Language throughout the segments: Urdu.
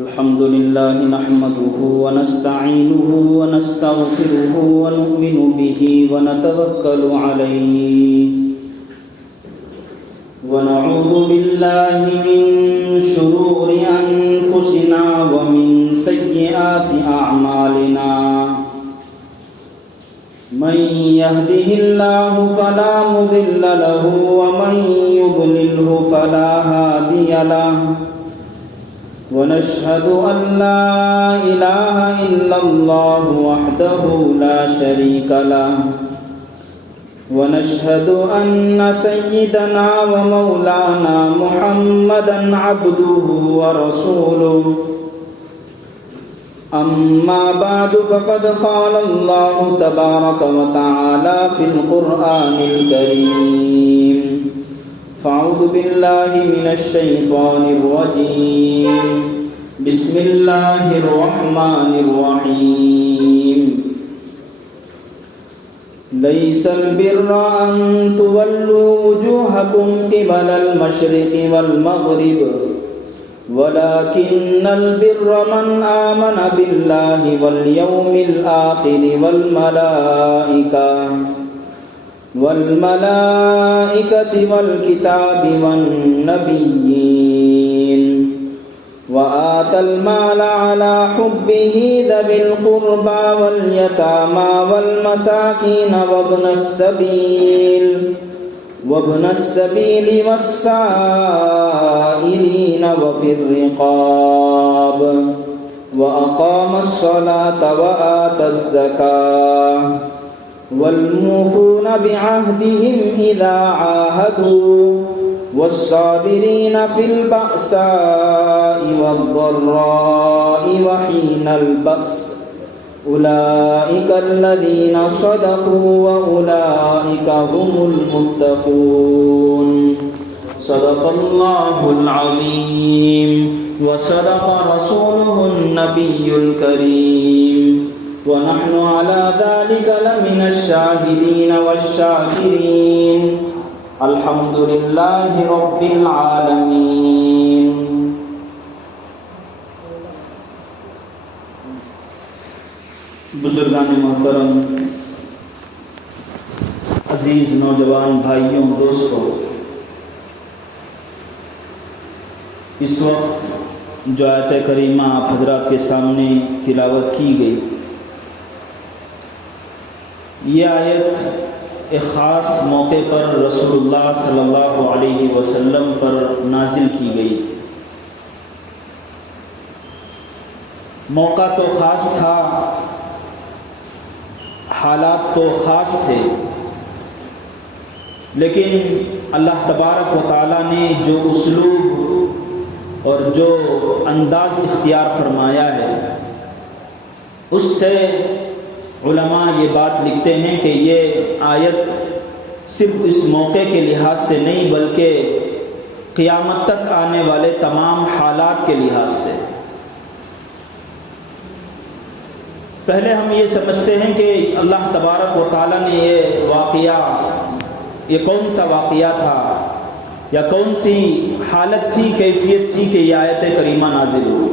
الحمد لله نحمده ونستعينه ونستغفره ونؤمن به ونتوكل عليه ونعوذ بالله من شرور أنفسنا ومن سيئات أعمالنا من يهده الله فلا مضل له ومن يضلله فلا هادي له ونشهد أن لا إله إلا الله وحده لا شريك له ونشهد أن سيدنا ومولانا محمدا عبده ورسوله أما بعد فقد قال الله تبارك وتعالى في القرآن الكريم فأعوذ بالله من الشيطان الرجيم بسم الله الرحمن الرحيم ليس البر أن تولوا وجوهكم قبل المشرق والمغرب ولكن البر من آمن بالله واليوم الآخر والملائكة والكتاب والنبيين وآتى المال على حبه ذوي القربى واليتامى والمساكين وابن السبيل والسائلين وفي الرقاب وأقام الصلاة وآتى الزكاة والموفون بعهدهم إذا عاهدوا والصابرين في البأساء والضراء وحين البأس أولئك الذين صدقوا وأولئك هم المتقون صدق الله العظيم وصدق رسوله النبي الكريم ونحن على ذلك لمن الشاهدين والشاكرين الحمد لله رب العالمين. بزرگان محترم، عزیز نوجوان بھائیوں، دوستوں، اس وقت جو آیت کریمہ آپ حضرات کے سامنے تلاوت کی گئی، یہ آیت ایک خاص موقع پر رسول اللہ صلی اللہ علیہ وسلم پر نازل کی گئی تھی۔ موقع تو خاص تھا، حالات تو خاص تھے، لیکن اللہ تبارک و تعالیٰ نے جو اسلوب اور جو انداز اختیار فرمایا ہے، اس سے علماء یہ بات لکھتے ہیں کہ یہ آیت صرف اس موقع کے لحاظ سے نہیں بلکہ قیامت تک آنے والے تمام حالات کے لحاظ سے۔ پہلے ہم یہ سمجھتے ہیں کہ اللہ تبارک و تعالیٰ نے یہ واقعہ، یہ کون سا واقعہ تھا یا کون سی حالت تھی، کیفیت تھی کہ یہ آیت کریمہ نازل ہوئی۔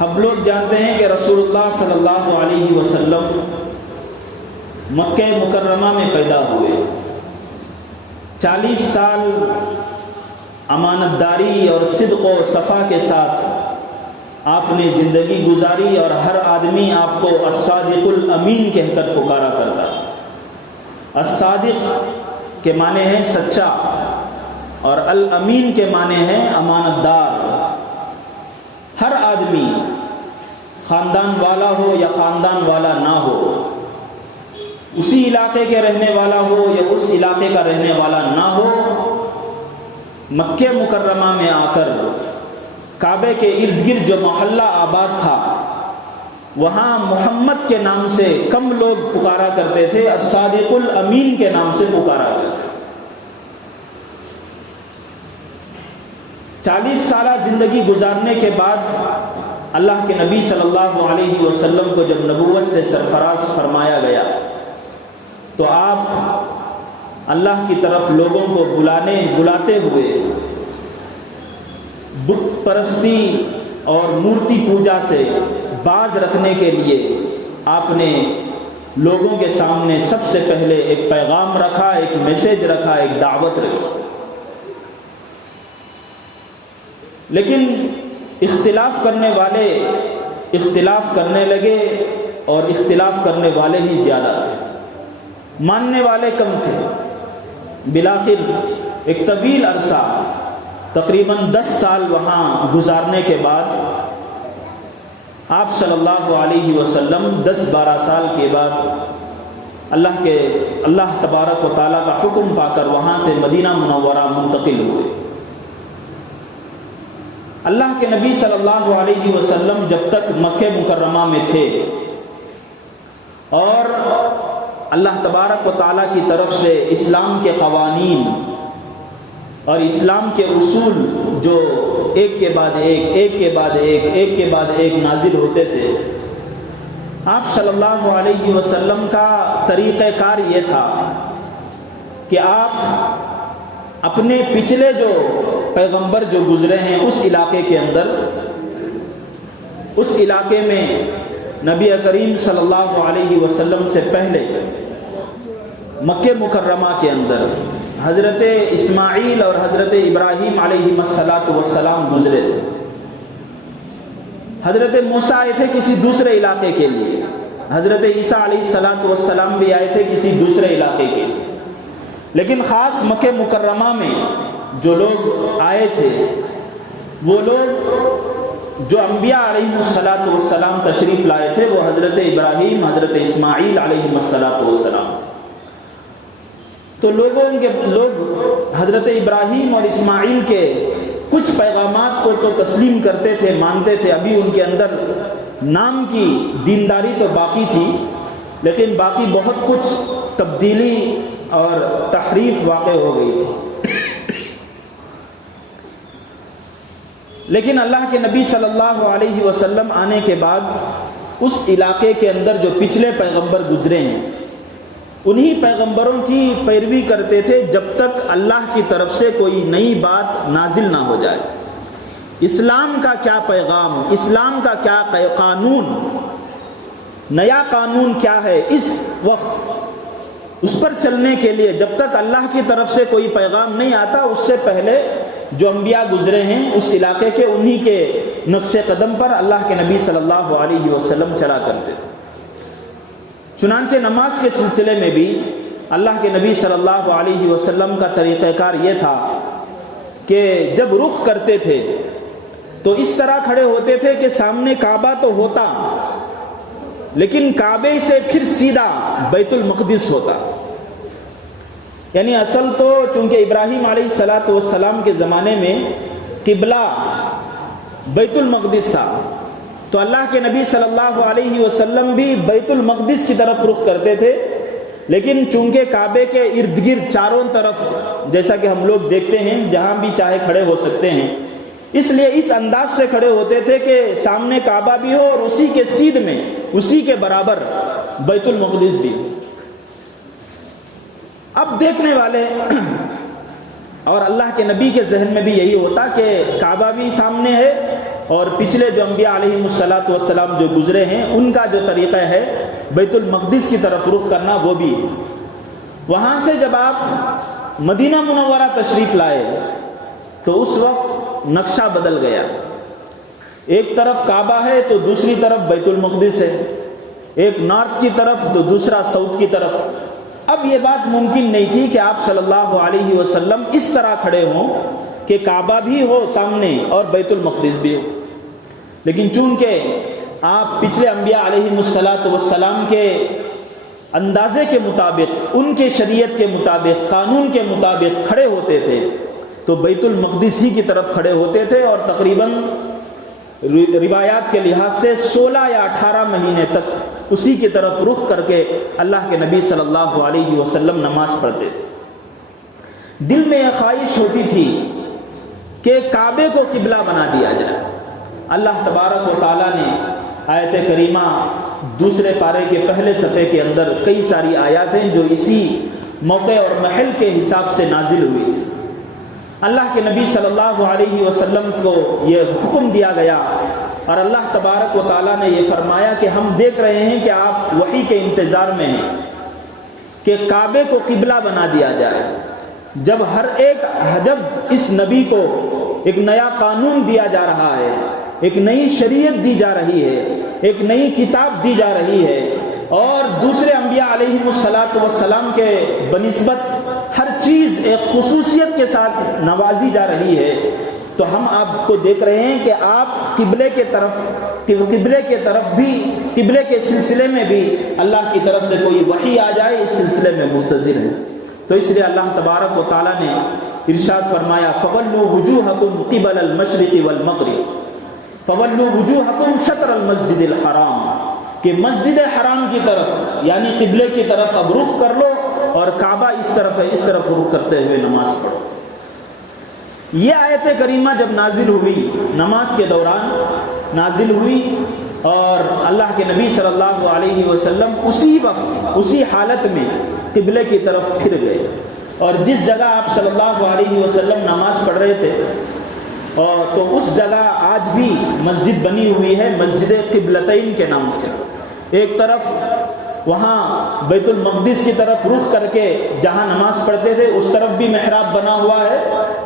ہم لوگ جانتے ہیں کہ رسول اللہ صلی اللہ علیہ وسلم مکہ مکرمہ میں پیدا ہوئے، 40 سال امانت داری اور صدق و صفا کے ساتھ آپ نے زندگی گزاری، اور ہر آدمی آپ کو الصادق الامین کہہ کر پکارا کرتا۔ الصادق کے معنی ہے سچا، اور الامین کے معنی ہے امانت دار۔ ہر آدمی خاندان والا ہو یا خاندان والا نہ ہو، اسی علاقے کے رہنے والا ہو یا اس علاقے کا رہنے والا نہ ہو، مکہ مکرمہ میں آ کر کعبے کے ارد گرد جو محلہ آباد تھا، وہاں محمد کے نام سے کم لوگ پکارا کرتے تھے، الصادق الامین کے نام سے پکارا کرتے تھے۔ 40 سالہ زندگی گزارنے کے بعد اللہ کے نبی صلی اللہ علیہ وسلم کو جب نبوت سے سرفراز فرمایا گیا تو آپ اللہ کی طرف لوگوں کو بلاتے ہوئے بت پرستی اور مورتی پوجا سے باز رکھنے کے لیے آپ نے لوگوں کے سامنے سب سے پہلے ایک پیغام رکھا، ایک میسج رکھا، ایک دعوت رکھی۔ لیکن اختلاف کرنے والے اختلاف کرنے لگے اور اختلاف کرنے والے ہی زیادہ تھے، ماننے والے کم تھے۔ بالآخر ایک طویل عرصہ تقریباً 10 سال وہاں گزارنے کے بعد آپ صلی اللہ علیہ وسلم 10-12 سال کے بعد اللہ تبارک و تعالیٰ کا حکم پا کر وہاں سے مدینہ منورہ منتقل ہوئے۔ اللہ کے نبی صلی اللہ علیہ وسلم جب تک مکہ مکرمہ میں تھے اور اللہ تبارک و تعالیٰ کی طرف سے اسلام کے قوانین اور اسلام کے اصول جو ایک کے بعد ایک نازل ہوتے تھے، آپ صلی اللہ علیہ وسلم کا طریقہ کار یہ تھا کہ آپ اپنے پچھلے جو پیغمبر جو گزرے ہیں اس علاقے کے اندر، اس علاقے میں نبی کریم صلی اللہ علیہ وسلم سے پہلے مکہ مکرمہ کے اندر حضرت اسماعیل اور حضرت ابراہیم علیہ السلام گزرے تھے۔ حضرت موسیٰ آئے تھے کسی دوسرے علاقے کے لیے، حضرت عیسیٰ علیہ السلام بھی آئے تھے کسی دوسرے علاقے کے لیے، لیکن خاص مکہ مکرمہ میں جو لوگ آئے تھے وہ لوگ جو انبیاء علیہ السلام تشریف لائے تھے وہ حضرت ابراہیم، حضرت اسماعیل علیہ السلام تھے۔ تو لوگ حضرت ابراہیم اور اسماعیل کے کچھ پیغامات کو تو تسلیم کرتے تھے، مانتے تھے، ابھی ان کے اندر نام کی دینداری تو باقی تھی، لیکن باقی بہت کچھ تبدیلی اور تحریف واقع ہو گئی تھی۔ لیکن اللہ کے نبی صلی اللہ علیہ وسلم آنے کے بعد اس علاقے کے اندر جو پچھلے پیغمبر گزرے ہیں انہی پیغمبروں کی پیروی کرتے تھے جب تک اللہ کی طرف سے کوئی نئی بات نازل نہ ہو جائے۔ اسلام کا کیا پیغام، اسلام کا کیا قانون، نیا قانون کیا ہے، اس وقت اس پر چلنے کے لیے جب تک اللہ کی طرف سے کوئی پیغام نہیں آتا، اس سے پہلے جو انبیاء گزرے ہیں اس علاقے کے انہی کے نقش قدم پر اللہ کے نبی صلی اللہ علیہ وسلم چلا کرتے تھے۔ چنانچہ نماز کے سلسلے میں بھی اللہ کے نبی صلی اللہ علیہ وسلم کا طریقہ کار یہ تھا کہ جب رخ کرتے تھے تو اس طرح کھڑے ہوتے تھے کہ سامنے کعبہ تو ہوتا لیکن کعبے سے پھر سیدھا بیت المقدس ہوتا۔ یعنی اصل تو چونکہ ابراہیم علیہ السلام کے زمانے میں قبلہ بیت المقدس تھا، تو اللہ کے نبی صلی اللہ علیہ وسلم بھی بیت المقدس کی طرف رخ کرتے تھے، لیکن چونکہ کعبے کے ارد گرد چاروں طرف جیسا کہ ہم لوگ دیکھتے ہیں جہاں بھی چاہے کھڑے ہو سکتے ہیں، اس لیے اس انداز سے کھڑے ہوتے تھے کہ سامنے کعبہ بھی ہو اور اسی کے سیدھ میں اسی کے برابر بیت المقدس بھی ہو۔ اب دیکھنے والے اور اللہ کے نبی کے ذہن میں بھی یہی ہوتا کہ کعبہ بھی سامنے ہے اور پچھلے جو انبیاء علیہ السلام جو گزرے ہیں ان کا جو طریقہ ہے بیت المقدس کی طرف رخ کرنا وہ بھی ہے۔ وہاں سے جب آپ مدینہ منورہ تشریف لائے تو اس وقت نقشہ بدل گیا، ایک طرف کعبہ ہے تو دوسری طرف بیت المقدس ہے، ایک نارتھ کی طرف تو دوسرا ساؤتھ کی طرف۔ اب یہ بات ممکن نہیں تھی کہ آپ صلی اللہ علیہ وسلم اس طرح کھڑے ہوں کہ کعبہ بھی ہو سامنے اور بیت المقدس بھی ہو، لیکن چونکہ آپ پچھلے انبیاء علیہ السلام کے اندازے کے مطابق، ان کے شریعت کے مطابق، قانون کے مطابق کھڑے ہوتے تھے تو بیت المقدس ہی کی طرف کھڑے ہوتے تھے، اور تقریباً روایات کے لحاظ سے 16 یا 18 مہینے تک اسی کی طرف رخ کر کے اللہ کے نبی صلی اللہ علیہ وسلم نماز پڑھتے تھے۔ دل میں یہ خواہش ہوتی تھی کہ کعبے کو قبلہ بنا دیا جائے۔ اللہ تبارک و تعالیٰ نے آیت کریمہ دوسرے پارے کے پہلے صفحے کے اندر کئی ساری آیات ہیں جو اسی موقع اور محل کے حساب سے نازل ہوئی تھی۔ اللہ کے نبی صلی اللہ علیہ وسلم کو یہ حکم دیا گیا اور اللہ تبارک و تعالیٰ نے یہ فرمایا کہ ہم دیکھ رہے ہیں کہ آپ وحی کے انتظار میں ہیں کہ کعبے کو قبلہ بنا دیا جائے۔ جب اس نبی کو ایک نیا قانون دیا جا رہا ہے، ایک نئی شریعت دی جا رہی ہے، ایک نئی کتاب دی جا رہی ہے، اور دوسرے انبیاء علیہم السلام کے بنسبت ہر چیز ایک خصوصیت کے ساتھ نوازی جا رہی ہے، تو ہم آپ کو دیکھ رہے ہیں کہ آپ قبلے کے طرف بھی، قبلے کے سلسلے میں بھی اللہ کی طرف سے کوئی وحی آ جائے اس سلسلے میں منتظر ہیں۔ تو اس لیے اللہ تبارک و تعالیٰ نے ارشاد فرمایا فَوَلُّوا وُجُوهَكُمْ قِبَلَ الْمَشْرِقِ وَالْمَغْرِبِ فَوَلُّوا وُجُوهَكُمْ شَطْرَ الْمَسْجِدِ الْحَرَامِ، کہ مسجد حرام کی طرف یعنی قبلے کی طرف اب رخ کر لو، اور کعبہ اس طرف ہے، اس طرف رخ کرتے ہوئے نماز پڑھو۔ یہ آیت کریمہ جب نازل ہوئی، نماز کے دوران نازل ہوئی، اور اللہ کے نبی صلی اللہ علیہ وسلم اسی وقت اسی حالت میں قبلے کی طرف پھر گئے، اور جس جگہ آپ صلی اللہ علیہ وسلم نماز پڑھ رہے تھے اور تو اس جگہ آج بھی مسجد بنی ہوئی ہے، مسجد قبلتین کے نام سے۔ ایک طرف وہاں بیت المقدس کی طرف رخ کر کے جہاں نماز پڑھتے تھے اس طرف بھی محراب بنا ہوا ہے،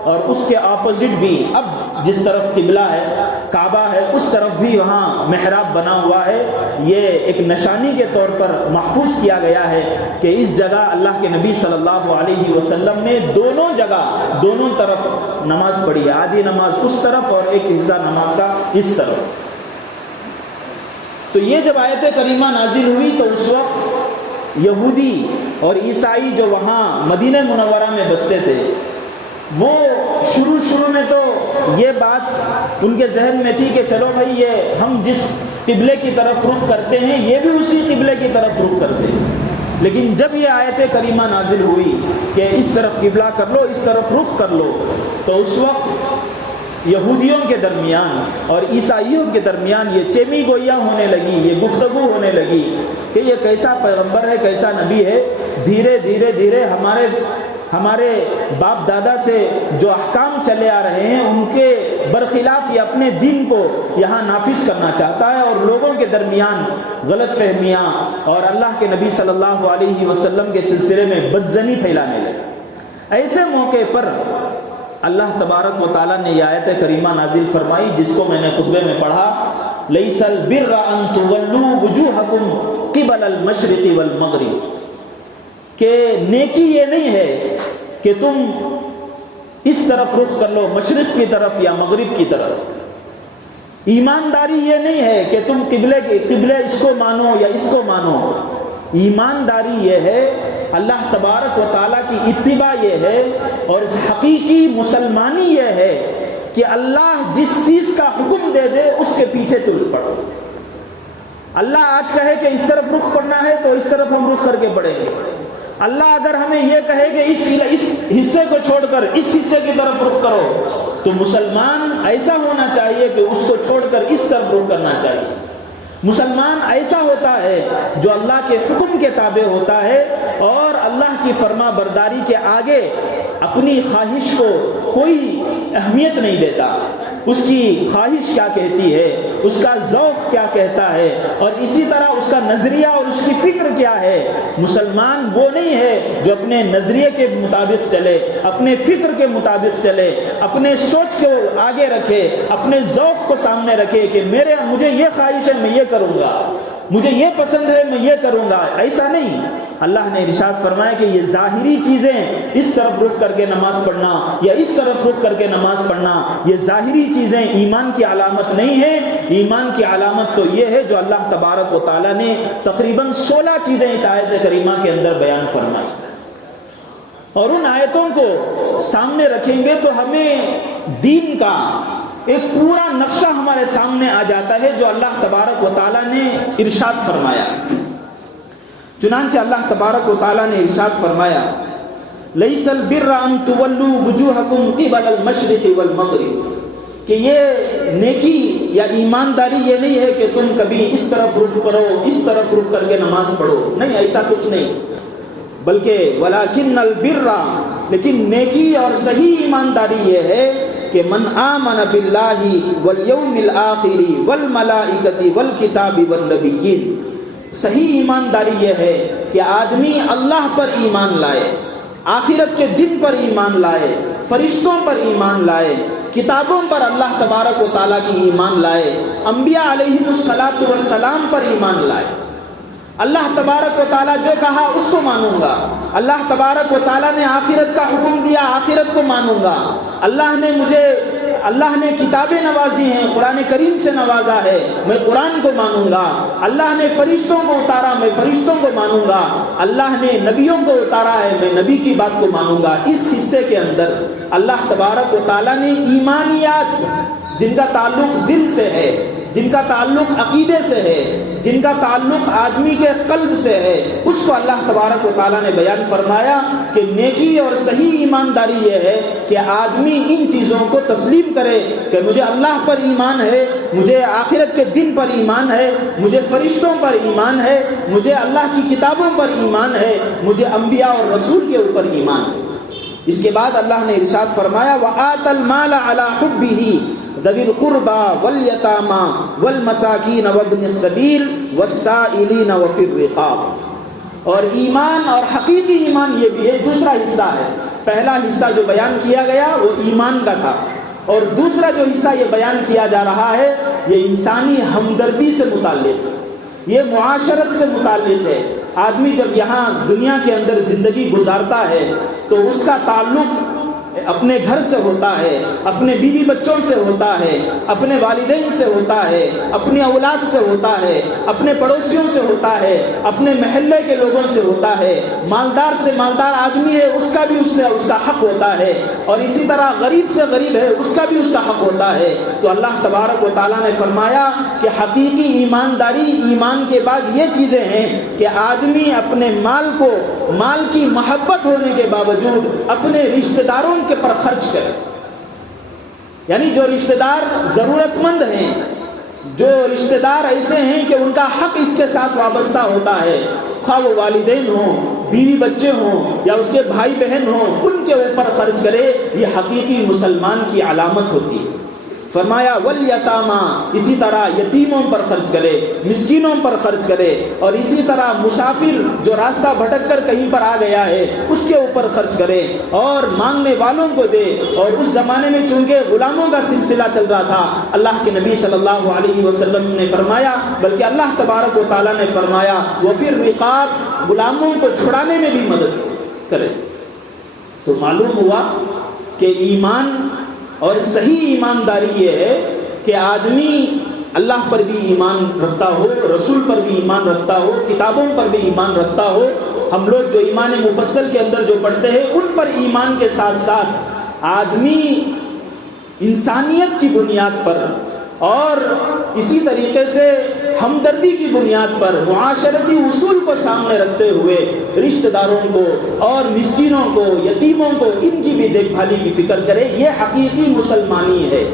اور اس کے اپوزٹ بھی اب جس طرف قبلہ ہے، کعبہ ہے، اس طرف بھی وہاں محراب بنا ہوا ہے۔ یہ ایک نشانی کے طور پر محفوظ کیا گیا ہے کہ اس جگہ اللہ کے نبی صلی اللہ علیہ وسلم نے دونوں جگہ دونوں طرف نماز پڑھی ہے، آدھی نماز اس طرف اور ایک حصہ نماز کا اس طرف۔ تو یہ جب آیت کریمہ نازل ہوئی تو اس وقت یہودی اور عیسائی جو وہاں مدینہ منورہ میں بستے تھے، وہ شروع میں تو یہ بات ان کے ذہن میں تھی کہ چلو بھائی یہ ہم جس قبلے کی طرف رخ کرتے ہیں یہ بھی اسی قبلے کی طرف رخ کرتے ہیں۔ لیکن جب یہ آیت کریمہ نازل ہوئی کہ اس طرف قبلہ کر لو، اس طرف رخ کر لو، تو اس وقت یہودیوں کے درمیان اور عیسائیوں کے درمیان یہ چیمی گوئیاں ہونے لگی، یہ گفتگو ہونے لگی کہ یہ کیسا پیغمبر ہے، کیسا نبی ہے۔ دھیرے ہمارے باپ دادا سے جو احکام چلے آ رہے ہیں ان کے برخلاف یہ اپنے دین کو یہاں نافذ کرنا چاہتا ہے، اور لوگوں کے درمیان غلط فہمیاں اور اللہ کے نبی صلی اللہ علیہ وسلم کے سلسلے میں بدظنی پھیلانے لگے۔ ایسے موقع پر اللہ تبارک و تعالیٰ نے یہ آیت کریمہ نازل فرمائی جس کو میں نے خطبے میں پڑھا، لَيْسَ الْبِرَّ أَن تُوَلُّوا وُجُوهَكُمْ قِبَلَ الْمَشْرِقِ وَالْمَغْرِبِ، کہ نیکی یہ نہیں ہے کہ تم اس طرف رخ کر لو، مشرق کی طرف یا مغرب کی طرف۔ ایمانداری یہ نہیں ہے کہ تم قبلے اس کو مانو یا اس کو مانو۔ ایمانداری یہ ہے، اللہ تبارک و تعالیٰ کی اتباع یہ ہے، اور اس حقیقی مسلمانی یہ ہے کہ اللہ جس چیز کا حکم دے دے اس کے پیچھے چل پڑو۔ اللہ آج کہے کہ اس طرف رخ پڑنا ہے تو اس طرف ہم رخ کر کے پڑیں گے۔ اللہ اگر ہمیں یہ کہے کہ اس حصے کو چھوڑ کر اس حصے کی طرف رخ کرو، تو مسلمان ایسا ہونا چاہیے کہ اس کو چھوڑ کر اس طرف رخ کرنا چاہیے۔ مسلمان ایسا ہوتا ہے جو اللہ کے حکم کے تابع ہوتا ہے اور اللہ کی فرما برداری کے آگے اپنی خواہش کو کوئی اہمیت نہیں دیتا۔ اس کی خواہش کیا کہتی ہے، اس کا ذوق کیا کہتا ہے، اور اسی طرح اس کا نظریہ اور اس کی فکر کیا ہے۔ مسلمان وہ نہیں ہے جو اپنے نظریے کے مطابق چلے، اپنے فکر کے مطابق چلے، اپنے سوچ کو آگے رکھے، اپنے ذوق کو سامنے رکھے کہ مجھے یہ خواہش ہے میں یہ کروں گا، مجھے یہ پسند ہے میں یہ کروں گا۔ ایسا نہیں۔ اللہ نے ارشاد فرمایا کہ یہ ظاہری چیزیں، اس طرف رخ کر کے نماز پڑھنا یا اس طرف رخ کر کے نماز پڑھنا، یہ ظاہری چیزیں ایمان کی علامت نہیں ہے۔ ایمان کی علامت تو یہ ہے جو اللہ تبارک و تعالیٰ نے تقریباً 16 چیزیں اس آیت کریمہ کے اندر بیان فرمائی، اور ان آیتوں کو سامنے رکھیں گے تو ہمیں دین کا ایک پورا نقشہ ہمارے سامنے آ جاتا ہے جو اللہ تبارک و تعالیٰ نے ارشاد فرمایا۔ چنانچہ اللہ تبارک و تعالیٰ نے ارشاد فرمایا لَيْسَ الْبِرَّ أَن تُوَلُّوا وُجُوهَكُمْ قِبَلَ الْمَشْرِقِ وَالْمَغْرِبِ، کہ یہ نیکی یا ایمانداری یہ نہیں ہے کہ تم کبھی اس طرف رخ کرو، اس طرف رخ کر کے نماز پڑھو۔ نہیں، ایسا کچھ نہیں، بلکہ ولیکن البر، لیکن نیکی اور صحیح ایمانداری یہ ہے کہ من آمن باللہ والیوم الآخر والملائکۃ والکتاب والنبیین. صحیح ایمانداری یہ ہے کہ آدمی اللہ پر ایمان لائے، آخرت کے دن پر ایمان لائے، فرشتوں پر ایمان لائے، کتابوں پر اللہ تبارک و تعالیٰ کی ایمان لائے، انبیاء علیہم السلام پر ایمان لائے. اللہ تبارک و تعالیٰ جو کہا اس کو مانوں گا، اللہ تبارک و تعالیٰ نے آخرت کا حکم دیا آخرت کو مانوں گا، اللہ نے کتابیں نوازی ہیں، قرآن کریم سے نوازا ہے، میں قرآن کو مانوں گا. اللہ نے فرشتوں کو اتارا، میں فرشتوں کو مانوں گا. اللہ نے نبیوں کو اتارا ہے، میں نبی کی بات کو مانوں گا. اس حصے کے اندر اللہ تبارک و تعالیٰ نے ایمانیات جن کا تعلق دل سے ہے، جن کا تعلق عقیدے سے ہے، جن کا تعلق آدمی کے قلب سے ہے، اس کو اللہ تبارک و تعالیٰ نے بیان فرمایا کہ نیکی اور صحیح ایمانداری یہ ہے کہ آدمی ان چیزوں کو تسلیم کرے کہ مجھے اللہ پر ایمان ہے، مجھے آخرت کے دن پر ایمان ہے، مجھے فرشتوں پر ایمان ہے، مجھے اللہ کی کتابوں پر ایمان ہے، مجھے انبیاء اور رسول کے اوپر ایمان ہے. اس کے بعد اللہ نے ارشاد فرمایا وَآتَى الْمَالَ عَلَى حُبِّهِ ذوی القربى والیتامى والمساکین وابن السبیل والسائلین وفی الرقاب. اور ایمان اور حقیقی ایمان یہ بھی ہے، دوسرا حصہ ہے. پہلا حصہ جو بیان کیا گیا وہ ایمان کا تھا، اور دوسرا جو حصہ یہ بیان کیا جا رہا ہے یہ انسانی ہمدردی سے متعلق ہے، یہ معاشرت سے متعلق ہے. آدمی جب یہاں دنیا کے اندر زندگی گزارتا ہے تو اس کا تعلق اپنے گھر سے ہوتا ہے، اپنے بیوی بچوں سے ہوتا ہے، اپنے والدین سے ہوتا ہے، اپنی اولاد سے ہوتا ہے، اپنے پڑوسیوں سے ہوتا ہے، اپنے محلے کے لوگوں سے ہوتا ہے. مالدار سے مالدار آدمی ہے اس کا بھی اس کا حق ہوتا ہے، اور اسی طرح غریب سے غریب ہے اس کا بھی اس کا حق ہوتا ہے. تو اللہ تبارک و تعالیٰ نے فرمایا کہ حقیقی ایمانداری ایمان کے بعد یہ چیزیں ہیں کہ آدمی اپنے مال کو، مال کی محبت ہونے کے باوجود اپنے رشتہ داروں کے پر خرچ کرے. یعنی جو رشتہ دار ضرورت مند ہیں، جو رشتہ دار ایسے ہیں کہ ان کا حق اس کے ساتھ وابستہ ہوتا ہے، خواہ وہ والدین ہوں، بیوی بچے ہوں یا اس کے بھائی بہن ہوں، ان کے اوپر خرچ کرے. یہ حقیقی مسلمان کی علامت ہوتی ہے. فرمایا والیتامى، اسی طرح یتیموں پر خرچ کرے، مسکینوں پر خرچ کرے، اور اسی طرح مسافر جو راستہ بھٹک کر کہیں پر آ گیا ہے اس کے اوپر خرچ کرے، اور مانگنے والوں کو دے. اور اس زمانے میں چونکہ غلاموں کا سلسلہ چل رہا تھا، اللہ کے نبی صلی اللہ علیہ وسلم نے فرمایا، بلکہ اللہ تبارک و تعالیٰ نے فرمایا وفی الرقاب، غلاموں کو چھڑانے میں بھی مدد کرے. تو معلوم ہوا کہ ایمان اور صحیح ایمانداری یہ ہے کہ آدمی اللہ پر بھی ایمان رکھتا ہو، رسول پر بھی ایمان رکھتا ہو، کتابوں پر بھی ایمان رکھتا ہو. ہم لوگ جو ایمان مفصل کے اندر جو پڑھتے ہیں ان پر ایمان کے ساتھ ساتھ آدمی انسانیت کی بنیاد پر اور اسی طریقے سے ہمدردی کی بنیاد پر معاشرتی اصول کو سامنے رکھتے ہوئے رشتہ داروں کو اور مسکینوں کو، یتیموں کو، ان کی بھی دیکھ بھالی کی فکر کرے. یہ حقیقی مسلمانی ہے.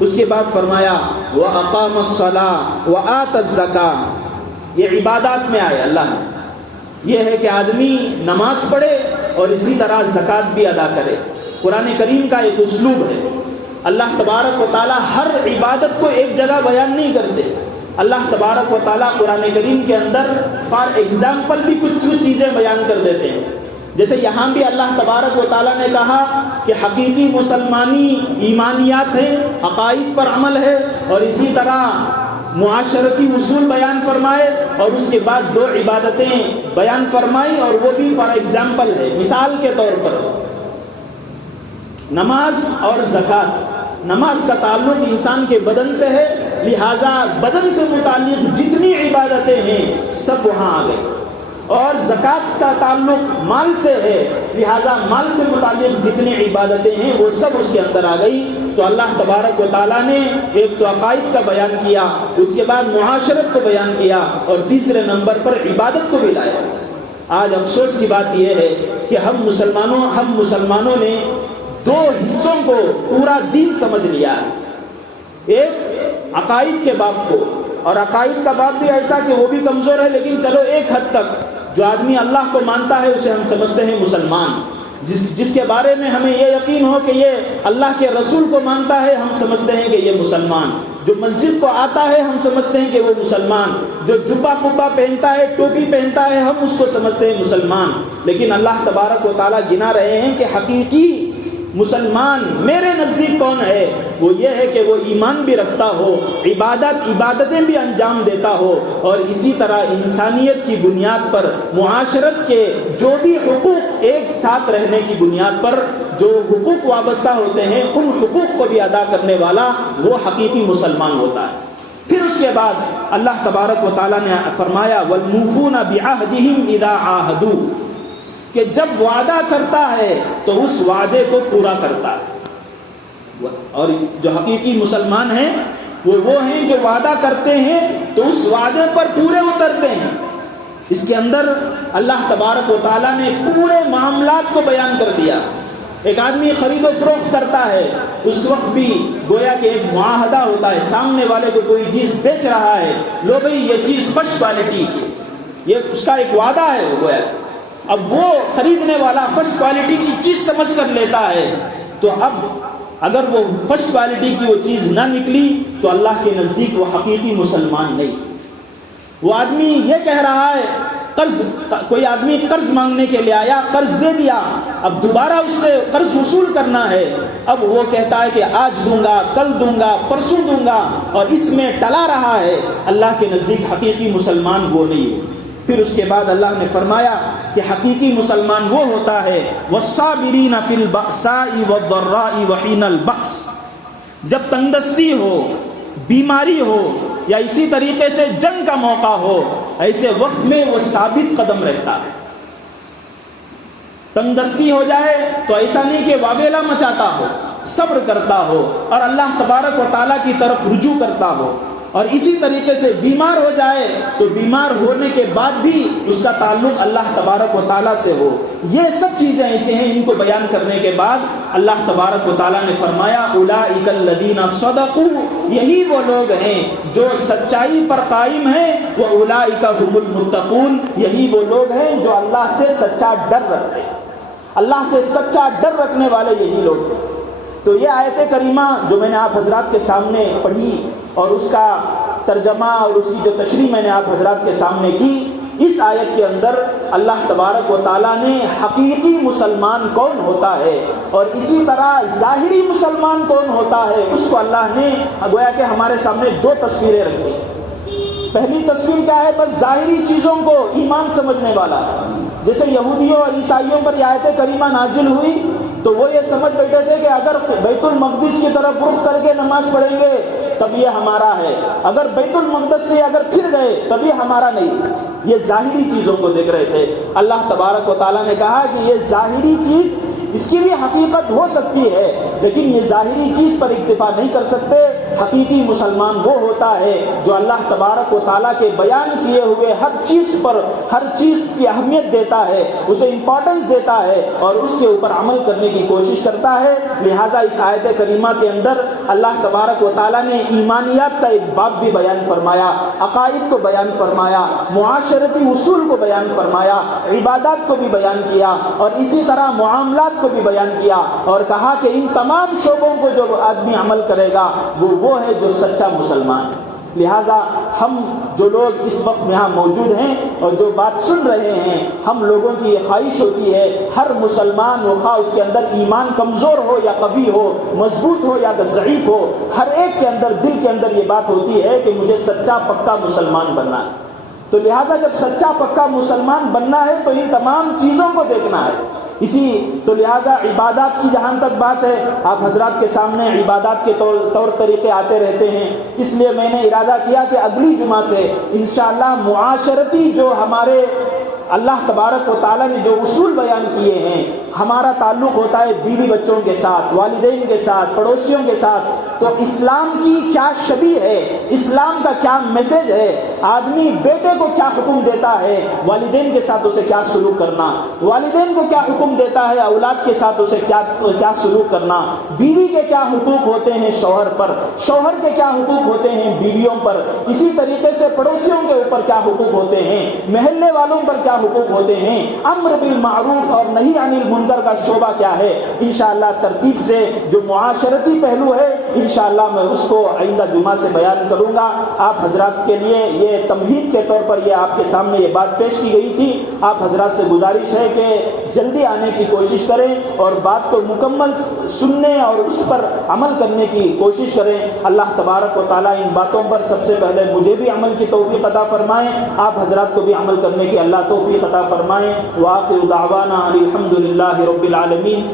اس کے بعد فرمایا وَأَقَامَ الصَّلَاةَ وَآتَى الزَّكَاةَ. یہ عبادات میں آئے اللہ نے. یہ ہے کہ آدمی نماز پڑھے اور اسی طرح زکوٰۃ بھی ادا کرے. قرآن کریم کا ایک اسلوب ہے. اللہ تبارک و تعالیٰ ہر عبادت کو ایک جگہ بیان نہیں کرتے. اللہ تبارک و تعالیٰ قرآن کریم کے اندر فار ایگزامپل بھی کچھ چیزیں بیان کر دیتے ہیں. جیسے یہاں بھی اللہ تبارک و تعالیٰ نے کہا کہ حقیقی مسلمانی ایمانیات ہے، عقائد پر عمل ہے، اور اسی طرح معاشرتی اصول بیان فرمائے، اور اس کے بعد 2 عبادتیں بیان فرمائی، اور وہ بھی فار ایگزامپل ہے، مثال کے طور پر نماز اور زکوٰۃ. نماز کا تعلق انسان کے بدن سے ہے، لہٰذا بدن سے متعلق جتنی عبادتیں ہیں سب وہاں آ گئی. اور زکوٰۃ کا تعلق مال سے ہے، لہٰذا مال سے متعلق جتنی عبادتیں ہیں وہ سب اس کے اندر آ گئی. تو اللہ تبارک و تعالیٰ نے ایک تو عقائد کا بیان کیا، اس کے بعد معاشرت کو بیان کیا، اور تیسرے نمبر پر عبادت کو بھی لایا. آج افسوس کی بات یہ ہے کہ ہم مسلمانوں نے 2 حصوں کو پورا دین سمجھ لیا ہے. ایک عقائد کے باب کو، اور عقائد کا باب بھی ایسا کہ وہ بھی کمزور ہے، لیکن چلو ایک حد تک جو آدمی اللہ کو مانتا ہے اسے ہم سمجھتے ہیں مسلمان، جس کے بارے میں ہمیں یہ یقین ہو کہ یہ اللہ کے رسول کو مانتا ہے ہم سمجھتے ہیں کہ یہ مسلمان، جو مسجد کو آتا ہے ہم سمجھتے ہیں کہ وہ مسلمان، جو جبہ قبہ پہنتا ہے ٹوپی پہنتا ہے ہم اس کو سمجھتے ہیں مسلمان۔ لیکن اللہ تبارک و تعالیٰ گنا رہے ہیں کہ حقیقی مسلمان میرے نزدیک کون ہے؟ وہ یہ ہے کہ وہ ایمان بھی رکھتا ہو، عبادتیں بھی انجام دیتا ہو، اور اسی طرح انسانیت کی بنیاد پر معاشرت کے جو بھی حقوق ایک ساتھ رہنے کی بنیاد پر جو حقوق وابستہ ہوتے ہیں ان حقوق کو بھی ادا کرنے والا وہ حقیقی مسلمان ہوتا ہے۔ پھر اس کے بعد اللہ تبارک و تعالیٰ نے فرمایا وَالْمُوفُونَ بِعَهْدِهِمْ إِذَا عَاهَدُوا، کہ جب وعدہ کرتا ہے تو اس وعدے کو پورا کرتا ہے۔ اور جو حقیقی مسلمان ہیں وہ ہیں جو وعدہ کرتے ہیں تو اس وعدے پر پورے اترتے ہیں۔ اس کے اندر اللہ تبارک و تعالیٰ نے پورے معاملات کو بیان کر دیا۔ ایک آدمی خرید و فروخت کرتا ہے، اس وقت بھی گویا کہ ایک معاہدہ ہوتا ہے، سامنے والے کو کوئی چیز بیچ رہا ہے، لو بھئی یہ چیز فرسٹ کوالٹی کی، یہ اس کا ایک وعدہ ہے گویا۔ اب وہ خریدنے والا فرسٹ کوالٹی کی چیز سمجھ کر لیتا ہے، تو اب اگر وہ فرسٹ کوالٹی کی وہ چیز نہ نکلی تو اللہ کے نزدیک وہ حقیقی مسلمان نہیں۔ وہ آدمی یہ کہہ رہا ہے کوئی آدمی قرض مانگنے کے لیے آیا، قرض دے دیا، اب دوبارہ اس سے قرض وصول کرنا ہے، اب وہ کہتا ہے کہ آج دوں گا، کل دوں گا، پرسوں دوں گا، اور اس میں ٹلا رہا ہے۔ اللہ کے نزدیک حقیقی مسلمان وہ نہیں ہے۔ پھر اس کے بعد اللہ نے فرمایا کہ حقیقی مسلمان وہ ہوتا ہے والصابرین فی البأساء والضراء وحین البأس، جب تنگدستی ہو، بیماری ہو، یا اسی طریقے سے جنگ کا موقع ہو، ایسے وقت میں وہ ثابت قدم رہتا ہے۔ تنگدستی ہو جائے تو ایسا نہیں کہ واویلا مچاتا ہو، صبر کرتا ہو اور اللہ تبارک و تعالیٰ کی طرف رجوع کرتا ہو، اور اسی طریقے سے بیمار ہو جائے تو بیمار ہونے کے بعد بھی اس کا تعلق اللہ تبارک و تعالیٰ سے ہو۔ یہ سب چیزیں ایسے ہیں، ان کو بیان کرنے کے بعد اللہ تبارک و تعالیٰ نے فرمایا اولئک الذین صدقوا، یہی وہ لوگ ہیں جو سچائی پر قائم ہیں، واولئک هم المتقون، یہی وہ لوگ ہیں جو اللہ سے سچا ڈر رکھتے ہیں۔ اللہ سے سچا ڈر رکھنے والے یہی لوگ ہیں۔ تو یہ آیت کریمہ جو میں نے آپ حضرات کے سامنے پڑھی اور اس کا ترجمہ اور اس کی جو تشریح میں نے آپ حضرات کے سامنے کی، اس آیت کے اندر اللہ تبارک و تعالیٰ نے حقیقی مسلمان کون ہوتا ہے اور اسی طرح ظاہری مسلمان کون ہوتا ہے اس کو اللہ نے گویا کہ ہمارے سامنے دو تصویریں رکھی۔ پہلی تصویر کیا ہے؟ بس ظاہری چیزوں کو ایمان سمجھنے والا، جیسے یہودیوں اور عیسائیوں پر یہ آیت کریمہ نازل ہوئی تو وہ یہ سمجھ بیٹھے تھے کہ اگر بیت المقدس کی طرف رخ کر کے نماز پڑھیں گے تب یہ ہمارا ہے، اگر بیت المقدس سے اگر پھر گئے تب یہ ہمارا نہیں۔ یہ ظاہری چیزوں کو دیکھ رہے تھے۔ اللہ تبارک و تعالیٰ نے کہا کہ یہ ظاہری چیز اس کی بھی حقیقت ہو سکتی ہے، لیکن یہ ظاہری چیز پر اکتفا نہیں کر سکتے۔ حقیقی مسلمان وہ ہوتا ہے جو اللہ تبارک و تعالیٰ کے بیان کیے ہوئے ہر چیز پر، ہر چیز کی اہمیت دیتا ہے، اسے امپورٹنس دیتا ہے اور اس کے اوپر عمل کرنے کی کوشش کرتا ہے۔ لہٰذا اس آیت کریمہ کے اندر اللہ تبارک و تعالیٰ نے ایمانیات کا ایک باب بھی بیان فرمایا، عقائد کو بیان فرمایا، معاشرتی اصول کو بیان فرمایا، عبادات کو بھی بیان کیا، اور اسی طرح معاملات کو بھی بیان کیا، اور کہا کہ ان تمام شعبوں کو جو آدمی عمل کرے گا وہ ہے جو سچا مسلمان ہے۔ لہٰذا ہم جو لوگ اس وقت یہاں موجود ہیں اور جو بات سن رہے ہیں، ہم لوگوں کی یہ خواہش ہوتی ہے ہر مسلمان خواہ اس کے اندر ایمان کمزور ہو یا قوی ہو، مضبوط ہو یا ضعیف ہو، ہر ایک کے اندر دل کے اندر یہ بات ہوتی ہے کہ مجھے سچا پکا مسلمان بننا ہے۔ تو لہٰذا جب سچا پکا مسلمان بننا ہے تو ان تمام چیزوں کو دیکھنا ہے۔ اسی تو لہٰذا عبادات کی جہاں تک بات ہے، آپ حضرات کے سامنے عبادات کے طور طریقے آتے رہتے ہیں، اس لیے میں نے ارادہ کیا کہ اگلی جمعہ سے انشاءاللہ معاشرتی جو ہمارے اللہ تبارک و تعالیٰ نے جو اصول بیان کیے ہیں، ہمارا تعلق ہوتا ہے بیوی بچوں کے ساتھ، والدین کے ساتھ، پڑوسیوں کے ساتھ، تو اسلام کی کیا شبیہ ہے، اسلام کا کیا میسج ہے، آدمی بیٹے کو کیا حکم دیتا ہے والدین کے ساتھ اسے کیا سلوک کرنا، والدین کو کیا حکم دیتا ہے اولاد کے ساتھ اسے کیا سلوک کرنا، بیوی کے کیا حقوق ہوتے ہیں شوہر پر، شوہر کے کیا حقوق ہوتے ہیں بیویوں پر، اسی طریقے سے پڑوسیوں کے اوپر کیا حقوق ہوتے ہیں، محلے والوں پر کیا حقوق ہوتے ہیں، امر بالمعروف اور نہی عن المنکر کا شعبہ کیا ہے، انشاءاللہ ترتیب سے جو معاشرتی پہلو ہے انشاءاللہ میں اس کو آئندہ جمعہ سے بیان کروں گا۔ آپ حضرات کے لیے یہ تمہید کے طور پر یہ آپ کے سامنے یہ بات پیش کی گئی تھی۔ آپ حضرات سے گزارش ہے کہ جلدی آنے کی کوشش کریں اور بات کو مکمل سننے اور اس پر عمل کرنے کی کوشش کریں۔ اللہ تبارک و تعالیٰ ان باتوں پر سب سے پہلے مجھے بھی عمل کی توفیق عطا فرمائیں، آپ حضرات کو بھی عمل کرنے کی اللہ توفیق عطا فرمائیں۔ وآخر دعوانا الحمد للہ رب العالمین۔